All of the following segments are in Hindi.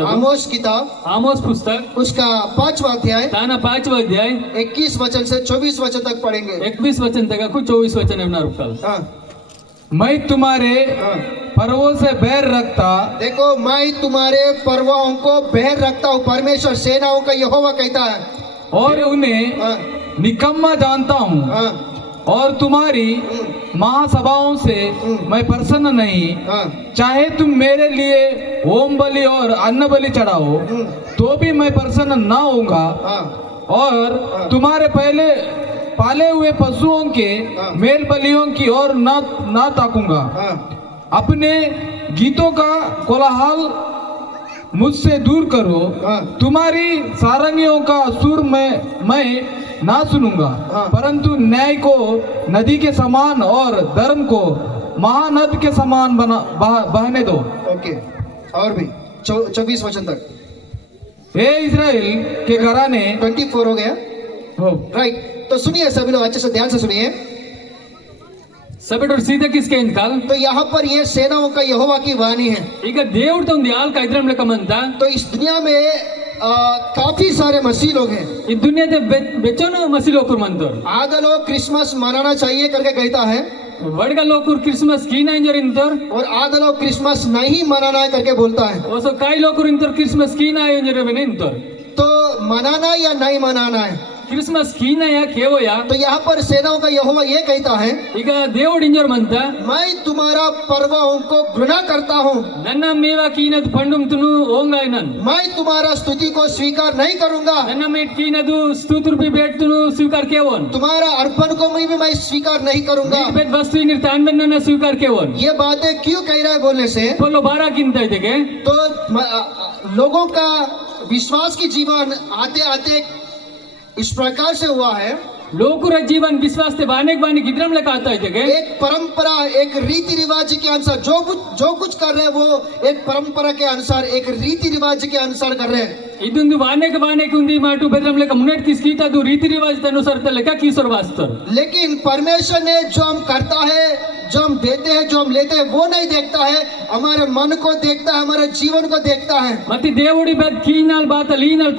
आमोस किताब आमोस पुस्तक उसका 5वां अध्याय ताना 5వ అధ్యాయం 21 वचन से 24 वचन तक पढ़ेंगे। 21 వచనం తగ్గకు 24 వచనం ఉన్నారు కాల్ हाँ मैं तुम्हारे हाँ पर्वों से बैर रखता, देखो मैं तुम्हारे परवाहों को बहर रखता हूँ। परमेश्वर सेनाओं का यहोवा कहता है। और उन्हें हाँ निकम्मा जानता हूँ, हाँ और तुम्हारी महासभाओं से मैं प्रसन्न नहीं। हाँ चाहे तुम मेरे लिए होम बलि और अन्न बलि चढ़ाओ तो भी मैं प्रसन्न ना होऊंगा, हाँ और तुम्हारे पहले पाले हुए पशुओं के मेल बलियों की ओर ना ताकूंगा। हाँ अपने गीतों का कोलाहल मुझसे दूर करो, हाँ तुम्हारी सारंगियों का सुर मैं ना सुनूंगा, हाँ। परंतु न्याय को नदी के समान और धर्म को महानद के समान बहने दो। ओके और भी 24 वचन तक। हे इज़राइल के घराने, 24 हो गया हो राइट। तो सुनिए सभी लोग अच्छे से ध्यान से सुनिए। సబెటర్ సీతకిస్కే కాల్ तो यहाँ पर ये सेनाओं का यहोवा की वाणी है। ఇక దేవుడితో ఉంది ఆల్క ఇద్రం లెక్కమంతా तो इस दुनिया में काफी सारे मसीह लोग हैं। ఈ దునియాతే బెచ్చను మసిలోకుర్ మంతోర్ आधा लोग क्रिसमस मनाना चाहिए करके कहता है వడగా లోకుర్ క్రిస్మస్ కీనా ఇంజరింతోర్ और आधा लोग क्रिसमस नहीं मनाना है करके बोलता है। ఓసో కాయ లోకుర్ ఇంతోర్ క్రిస్మస్ కీనా ఇంజరవెనే ఇంతోర్ तो मनाना या नहीं मनाना है। క్రిస్మస్ కీనా యా కేవోయా तो यहाँ पर सेनाओं का यहोवा ये कहता है ఇక దేవుడు ఇంజర్ మంతా मैं तुम्हारा पर्वों को घृणा करता हूँ। నన్న మీవా కీనదు పండుంతును ఓంగాయనన్ मैं तुम्हारा स्तुति को स्वीकार नहीं करूंगा। నన్న మీట్ కీనదు స్తుతుర్పి బెట్టును స్వీకార్ కేవోన్ तुम्हारा अर्पण को मैं स्वीकार नहीं करूंगा। మీట్ బెట్ వస్తు ఇనిర్ తాంబెన్న స్వీకార్ కేవోన్ ये बातें क्यों कह रहा है बोलने से పొల్లో బారా కింత ఇదకే तो लोगों का विश्वास की जीवन आते आते इस प्रकार से हुआ है। लोकुर जीवन विश्वास ते बानेक बानी गिद्रम लेकर आता है जगह एक परंपरा एक रीति रिवाज के अनुसार जो कुछ कर रहे हैं वो एक परंपरा के अनुसार एक रीति रिवाज के अनुसार कर रहे हैं। इदुंदु बानेक उंदी माटू बेद्रम लेकर मुनेट किस कीता दु रीति रिवाज ते अनुसार ते लेकर किसर वास्तर लेकिन परमेश्वर ने जो हम करता है जो हम देते हैं जो हम लेते हैं वो नहीं देखता है, हमारे मन को देखता है, हमारे जीवन को देखता है। मति देवुडी बेद कीनाल बात लीनाल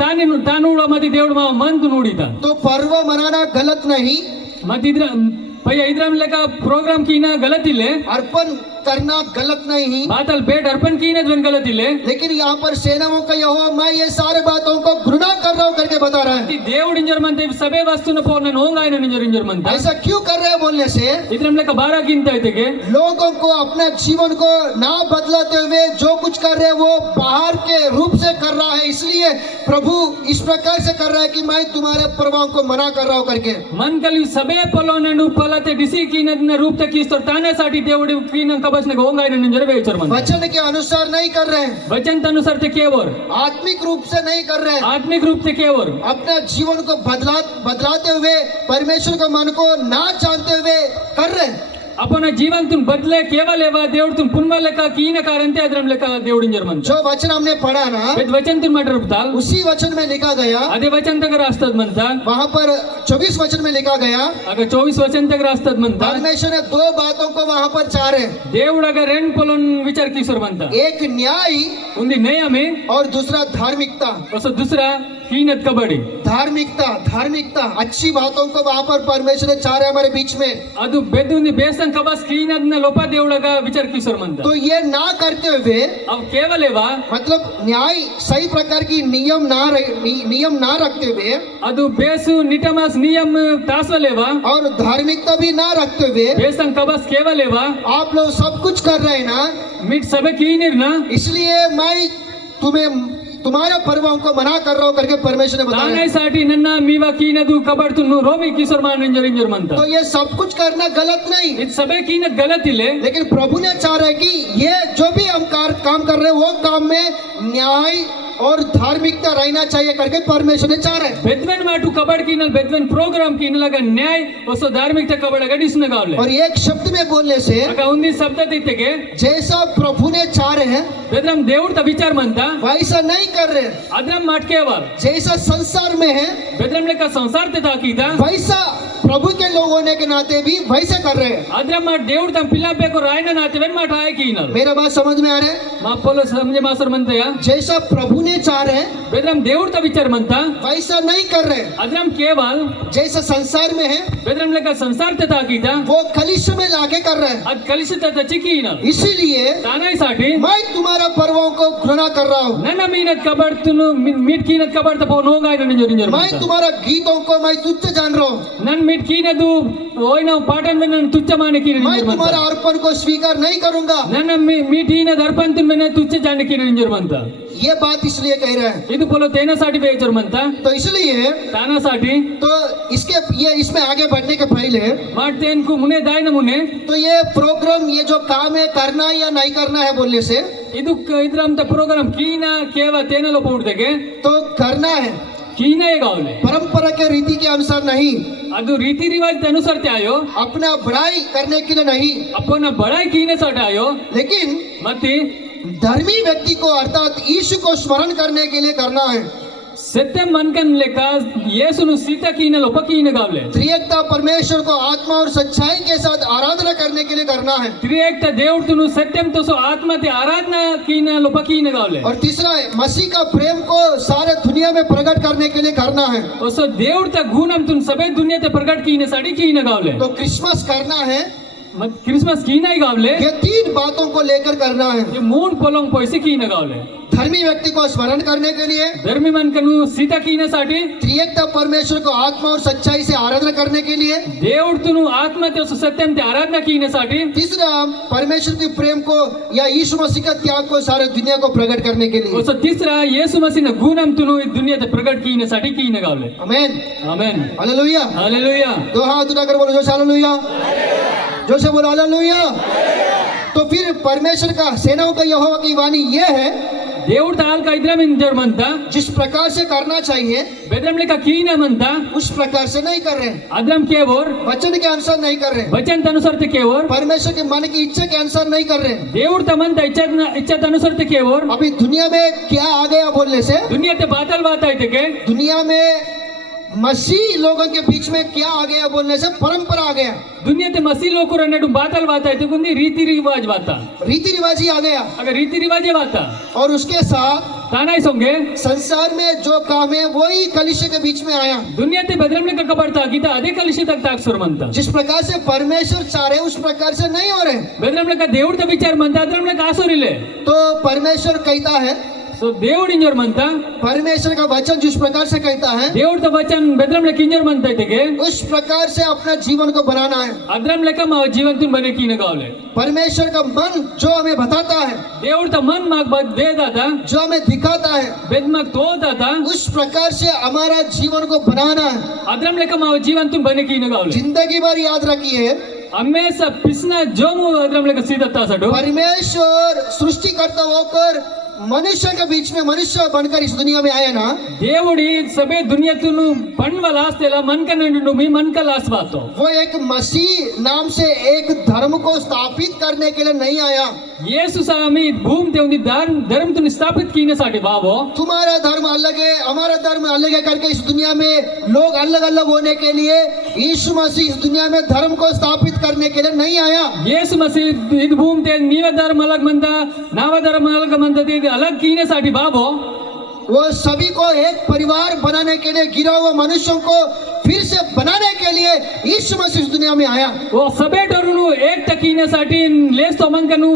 तानुड़ा मति देवुड मा मंत नूडिता तो पर्व मनाना गलत नहीं, मति भैया इधर लेकर प्रोग्राम कीना गलत ही ले अर्पण करना गलत नहीं, बातल पेट अर्पण कीने ध्वन गलत ही ले लेकिन यहाँ पर सेनाओं का यहोवा मैं ये सारे बातों को घृणा कर रहा हूँ करके बता रहा है। देवुड इंजर मनते सबे वस्तु न पोन होंगा इन इंजर मनता ऐसा क्यों कर रहे हैं बोलने से इधर लेकर 12 कीनता है के लोगों को अपने जीवन को ना बदलाते हुए जो कुछ कर रहे हैं वो बाहर के रूप से कर रहा है। इसलिए प्रभु इस प्रकार से कर रहा है कि मैं तुम्हारे प्रभाव को मना कर रहा हूँ करके मन कली सबे पलोने पलते डिसी कीन रूप तक किस ताने साठी देवुडी कीन कबसने होंगा इन इंजर वेचर मन वचन के अनुसार नहीं कर रहे हैं, वचन अनुसार ते केवर आत्मिक रूप से नहीं कर रहे हैं, आत्मिक रूप से केवर अपने जीवन को बदलाते हुए परमेश्वर के मन को ना जानते हुए कर रहे हैं। अपन जीवन तुम बदले केवल एवा देवड़ तुम पुनवा लेका कीन कारंते अदरम लेका देवड़ इंजर मन जो वचन हमने पढ़ा ना वेद वचन तुम मटर उपताल उसी वचन में लिखा गया, अदे वचन तक रास्तद मनता वहाँ पर 24 वचन में लिखा गया अगर 24 वचन तक रास्तद मनता परमेश्वर ने दो बातों को वहाँ पर चाह रहे, देवड़ अगर रेन पोलन विचार किसर बनता एक न्याय उन्दी नया में और दूसरा धार्मिकता। और दूसरा कीनत कबड्डी धार्मिकता अच्छी बातों को वहाँ पर परमेश्वर ने चाह रहे हमारे बीच में। अदु बेदुंदी बेसन कबस कीनत न लोपा देवड़गा विचार किसर मनता तो ये ना करते हुए अब केवल एवा मतलब न्याय सही प्रकार की नियम ना रखते हुए अदु बेसु निटमास नियम तासवल एवा और धार्मिकता भी ना रखते हुए बेसन कबस केवल एवा आप लोग सब कुछ कर रहे हैं ना, मिट सबे कीनिर ना इसलिए मैं तुम्हारे पर्वों को मना कर रहा हूँ करके परमेश्वर ने बताया। ताने साठी नन्ना मीवा कीनदु कबड़तु नु रोमी किशोर मान इंजर मनता तो ये सब कुछ करना गलत नहीं, इत सबे कीनत गलत ही ले लेकिन प्रभु ने चाह रहे कि ये जो भी हम काम कर रहे हैं वो काम में न्याय और धार्मिकता रहना चाहिए करके परमेश्वर ने चाह रहे। बेदवेन माटू कबड़ कीनल बेदवेन प्रोग्राम कीनल लगा न्याय वसो धार्मिकता कबड़ अगर डिसने गावले और एक शब्द में बोलने से अगर उन्दी शब्द देते के जैसा प्रभु ने चाह रहे हैं बेदरम देवड़ ता विचार मनता वैसा नहीं कर रहे, अदरम माटके वार जैसा संसार में है बेदरम लेका संसार ते ताकीदा वैसा प्रभु के लोग होने के नाते भी वैसे कर रहे हैं। ಆದ್ರೆ మా దేవుడు తమ పిల్లలకు రాయన నాతేవని మాట ఆయకీనారు मेरा बात समझ में आ रहा है? మా పొల సమజే మాసర్ మంతయ जैसा प्रभु ने चाह रहे हैं బెదరం దేవుడు త విచార మంత वैसा नहीं कर रहे। అద్రం కేవల్ जैसा संसार में है బెదరం లెక్క సంసార త తాకిద वो कलिसिया में लाके कर रहे हैं। అది కలిసిత త చికీనారు इसीलिए తానై సాటి मैं तुम्हारा पर्वों को घृणा कर रहा हूँ। ನನ್ನ ಮೀನತ್ ಕಬಡ್ತುನು ಮಿಟ್ ಕೀನತ್ ಕಬಡ್ತ ಪೋ ನೋಗಾಯ್ನ ನಿಂಜೋರಿಂಜರ್ मैं तुम्हारा गीतों को मैं तुच्छ जान रहा हूँ। ನನ್ ಮಿಟ್ ಕೀನದು ಓಯ್ನ ಪಾಠನ್ ನನ್ನ ತುಚ್ಚ ಮಾನೆ ಕೀನ मैं तुम्हारा अर्पण को स्वीकार नहीं करूंगा। ನನ್ನ ಮೀಟಿನ ದರ್ಪಂತು ನನ್ನ ತುಚ್ಚ ಜಾಂಡ ಕೀನ ನಿಂಜರ್ ಮಂತ ये बात इसलिए कह रहे हैं। ಇದು ಪೊಲ ತೇನ ಸಾಟಿ ಬೇಚರ್ ಮಂತ तो इसलिए ತಾನ ಸಾಟಿ तो इसमें आगे बढ़ने के पहले ಮಾಡ್ತೇನ್ ಕು ಮುನೆ ದಾಯ್ನ ಮುನೆ तो ये प्रोग्राम ये जो काम है करना या नहीं करना है बोलने से ಇದು ಇದ್ರಂತ ಪ್ರೋಗ್ರಾಮ್ ಕೀನ ಕೇವ ತೇನ ಲೋಪ ಉಡ್ದಗೆ तो करना है ಕೀನೇ ಗಾವಲೆ परंपरा के रीति के अनुसार नहीं, ಅದು ರೀತಿ ರಿವಾಜ್ ಅನುಸಾर ते आयो अपना बड़ाई करने के लिए नहीं, ಅಪ್ಪನ ಬಡಾಯಿ ಕೀನೆ ಸಾಟ आयो लेकिन मत्ती धर्मी व्यक्ति को अर्थात यीशु को स्मरण करने के लिए करना है। सत्य मनकन लेका येसुनु सीता कीने लोप कीने गावले त्रिएकता परमेश्वर को आत्मा और सच्चाई के साथ आराधना करने के लिए करना है। त्रिएकता దేవుడును సత్యం తో సో ఆత్మ తే ఆరాధన कीने लोप कीने गावले और तीसरा है मसीह का प्रेम को सारे दुनिया में प्रकट करने के लिए करना है। ओसो దేవుడుता गुणम तुन सबे दुनिया ते प्रकट कीने साडी कीने गावले तो क्रिसमस करना है, मत क्रिसमस कीने गावले ये तीन बातों को लेकर करना है। ये मून पोलोंग पैसे कीने गावले धर्मी व्यक्ति को स्मरण करने के लिए, धर्मी मनकनु सीता कीने साठी त्रिएकता परमेश्वर को आत्मा और सच्चाई से आराधना करने के लिए, దేవుడును ఆత్మ తే సో సత్యం తే ఆరాధన कीने साठी तीसरा परमेश्वर के प्रेम को या यीशु मसीह का त्याग को सारे दुनिया को प्रकट करने के लिए। ओसो तीसरा येसु मसीह न गुणम तुनु दुनिया ते प्रकट कीने साठी कीने गावले आमेन, आमेन हालेलुया। हालेलुया दो हाथ उठाकर बोलो जोश हालेलुया, जोश से बोलो हालेलुया। तो फिर परमेश्वर का सेनाओं का यहोवा की वाणी ये है, దేవుడు తాల్క ఇద్రం ఇంజర్ మంత जिस प्रकार से करना चाहिए బెదరం లేక కీనే మంత उस प्रकार से नहीं कर रहे, అద్రం కేవోర్ वचन के अनुसार नहीं कर रहे, वचन अनुसार ते केवोर परमेश्वर के मन की इच्छा के अनुसार नहीं कर रहे। దేవుడు తమంత ఇచ్చత అనుसार ते केवोर अभी दुनिया में क्या आ गया बोलने से, दुनिया ते बादल बात आई ते के दुनिया में मसीह लोगों के बीच में क्या आ गया बोलने से परंपरा आ गया, दुनिया ते मसीह लोग रन्नडु बादल बात आई ते कुंदी रीति रिवाज बाता रीति रिवाज ही आ गया। अगर रीति रिवाजे बाता और उसके साथ तानाई सोंगे संसार में जो काम है वही कलिसिया के बीच में आया। दुनिया ते बदरम लेका कबरता गीता अदे कलिशी तक ताकसुर मंता जिस प्रकार से परमेश्वर चाह रहे उस प्रकार से नहीं हो रहे। बदरम लेका దేవుడు త विचार मंता अदरम लेका आसुरिले तो परमेश्वर कहता है, सो దేవుడు ఇంజర్ మంతా परमेश्वर का वचन जिस प्रकार से कहता है దేవుడు త वचन बदरम लेका इंजर मंता ते के उस प्रकार से अपना जीवन को बनाना है। अदरम लेका मा जीवन तुम बने कीने गावले परमेश्वर का मन जो हमें बताता है, దేవుడు త मन माग बात दे दाता जो हमें दिखाता है, बेद माग तो दाता उस प्रकार से हमारा जीवन को बनाना है। अदरम लेका मा जीवन तुम बने कीने गावले जिंदगी भर याद रखिए, हमेशा पिसना जोमु अदरम लेका सीधा तासडो परमेश्वर सृष्टिकर्ता होकर मनुष्य के बीच में मनुष्य बनकर इस दुनिया में आया ना, దేవుడి సబే దునియతును పన్వలాస్తేలా మన్కనండు మీ మన్కలాస్ బాతో वो एक मसीह नाम से एक धर्म को स्थापित करने के लिए नहीं आया। యేసు సామి భూమి దేవుని धर्म तुन स्थापित कीने साठी बाबो तुम्हारा धर्म अलग है, हमारा धर्म अलग है करके इस दुनिया में लोग अलग अलग होने के लिए यीशु मसीह इस दुनिया में धर्म को स्थापित करने के लिए नहीं आया। యేసు మసీ ఇది భూమి తే నీవ ధర్మ अलग मंदा नाव धर्म अलग मंदा ते अलग कीने साठी बाबो वो सभी को एक परिवार बनाने के लिए, गिरा हुआ मनुष्यों को फिर से बनाने के लिए यीशु मसीह इस दुनिया में आया। वो सबे डरुनु एक कीने साठी लेस्तो मंकनु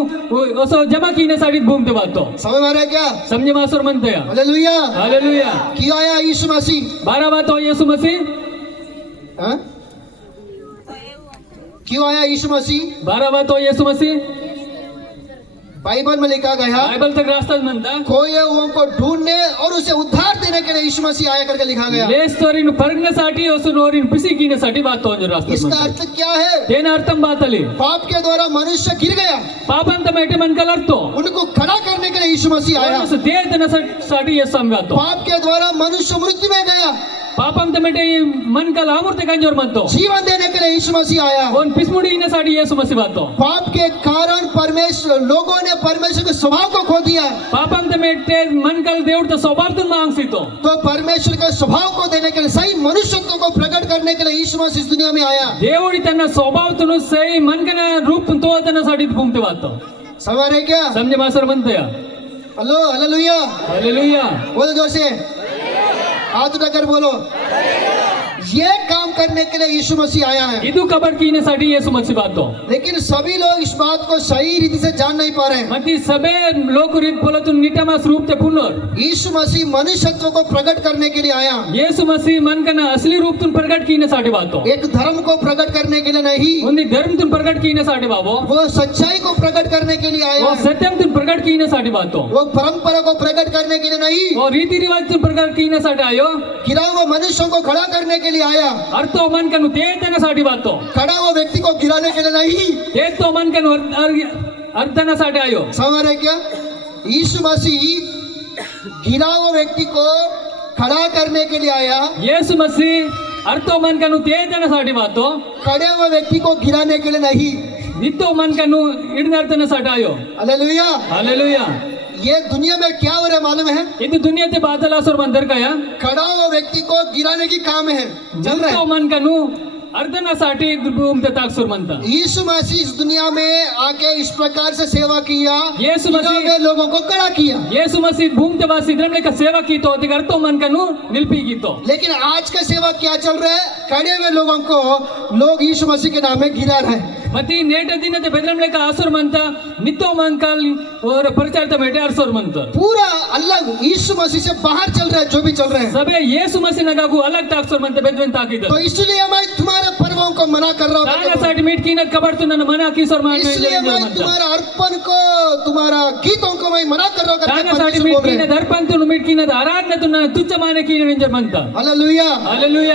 ओसो जमा कीने साठी भूमी ते बातो समझ में आ रहा है क्या? समझे मासुर मनते हालेलुया। हालेलुया क्यों आया यीशु मसीह? 12 बातो येसु मसीह हाँ? क्यों आया यीशु मसीह? 12 बातो येसु मसीह बाइबल में लिखा गया, बाइबल तक रास्ता म्हणता खोए हुओं को ढूंढने और उसे उद्धार देने के लिए यीशु मसीह आया करके लिखा गया। लेस्तोरिन परगण्यासाठी असुनोरिन पिसिकीनेसाठी बातो अंजर रास्ता इसका अर्थ क्या है? तेन अर्थम बातली पाप के द्वारा मनुष्य गिर गया, पापंत मेटे मनकलर्तो उनको खड़ा करने के लिए यीशु मसीह आया। ओनस देदनसाठी येसु बातो पाप के द्वारा मनुष्य मृत्यु में गया, पापंत मेटे मनकल अमृत कंजोर म्हणतो जीवन देने के लिए यीशु मसीह आया। ओन पिसमुडीनेसाठी येसु मसीह बातो पाप के कारण परमेश्वर लोगों ने परमेश्वर के स्वभाव को खो दिया, पापंत मेटे मनकल దేవుడితో స్వభావతను మాంసితో तो परमेश्वर के स्वभाव को देने के लिए सही मनुष्यत्व को प्रकट करने के लिए यीशु मसीह इस दुनिया में आया। దేవుడి తన స్వభావతను సై మనకన రూపం తో తనसाठी घूमते वातो समझ रहे क्या? समझे मास्टर बनते या हेलो हालेलुया हालेलुया बोलो जोर से, हाथ उठाकर बोलो। ये काम करने के लिए यीशु मसीह आया है, ಇದು ಕಬರ್ ಕೀನೆसाठी येशू मसीह वातो लेकिन सभी लोग इस बात को सही रीति से जान नहीं पा रहे हैं। मती सबे लोक रीत बोलतून निटमास रूप ते पुनर यीशु मसीह मनुष्यत्व को प्रकट करने के लिए आया, येशू मसीह मनकन असली रूपतून प्रकट कीनेसाठी वातो एक धर्म को प्रकट करने के लिए नहीं, उन्दी धर्मतून प्रकट कीनेसाठी वावो वो सच्चाई को प्रकट करने के लिए आया वो है, सत्यमतून प्रकट कीनेसाठी वातो वो परंपरा को प्रकट करने के लिए नहीं, वो रीति रिवाजतून प्रकट कीनेसाठी आयो गिरा हुए मनुष्यों को खड़ा करने के लिए आया, अर्थो मनकन ते तनासाठी वातो खड़ा हुआ व्यक्ति को गिराने के लिए नहीं। ते तो मनकन अर्थनासाठी आयो समझ रहे क्या? यीशु मसीह गिरा हुआ व्यक्ति को खड़ा करने के लिए आया, येशू मसीह अर्थो मनकन ते तनासाठी वातो खड़े हुए व्यक्ति को गिराने के लिए नहीं। नित्तो मनकन इडनर्थनासाठी आयो हालेलुया। हालेलुया ये दुनिया में क्या हो रहा है मालूम है? ಇದು ದುನಿಯಾತೆ ಬಾದಲಾಸುರ ಬಂದರ್ ಕಾಯ खड़ा हुआ व्यक्ति को गिराने की काम है, चल रहा नित्तो है। मनकनु अर्धनासाठी घूमते ताकसुर म्हणता यीशु मसीह इस दुनिया में आके इस प्रकार से सेवा किया, यीशु गिरा मसीह- हुए लोगों को खड़ा किया। येशू मसीह घूमते वासी इधर का सेवा की तो ते करतो मनकनु निल्पी की तो लेकिन आज का सेवा क्या चल रहा है? खड़े हुए लोगों को लोग यीशु मसीह के नाम में गिरा रहे हैं। मती नेट दिन ते बेदरमले का आसुर म्हणता नित्तो मनकल और प्रचार ते बेटे आसुर म्हणता पूरा अलग यीशु मसीह से बाहर चल रहा है जो भी चल रहे हैं। सबे येशू मसीह नगागु अलग ताकसुर म्हणते बेदवन ताकीद तो इसलिए मैं तुम्हारे पर्वों को मना कर रहा हूँ, तानासाठी मीट कीनत कबरतु नन मना किसोर इसलिए मैं म्हणता तुम्हारा अर्पण को, तुम्हारा गीतों को मैं मना कर रहा हूँ करके तानासाठी परमेश्वर मीट बोल रहे हैं। कीनत अर्पणतु मीट कीनत आराधनतु तुच्छ माने कीने म्हणता हालेलुया। हालेलुया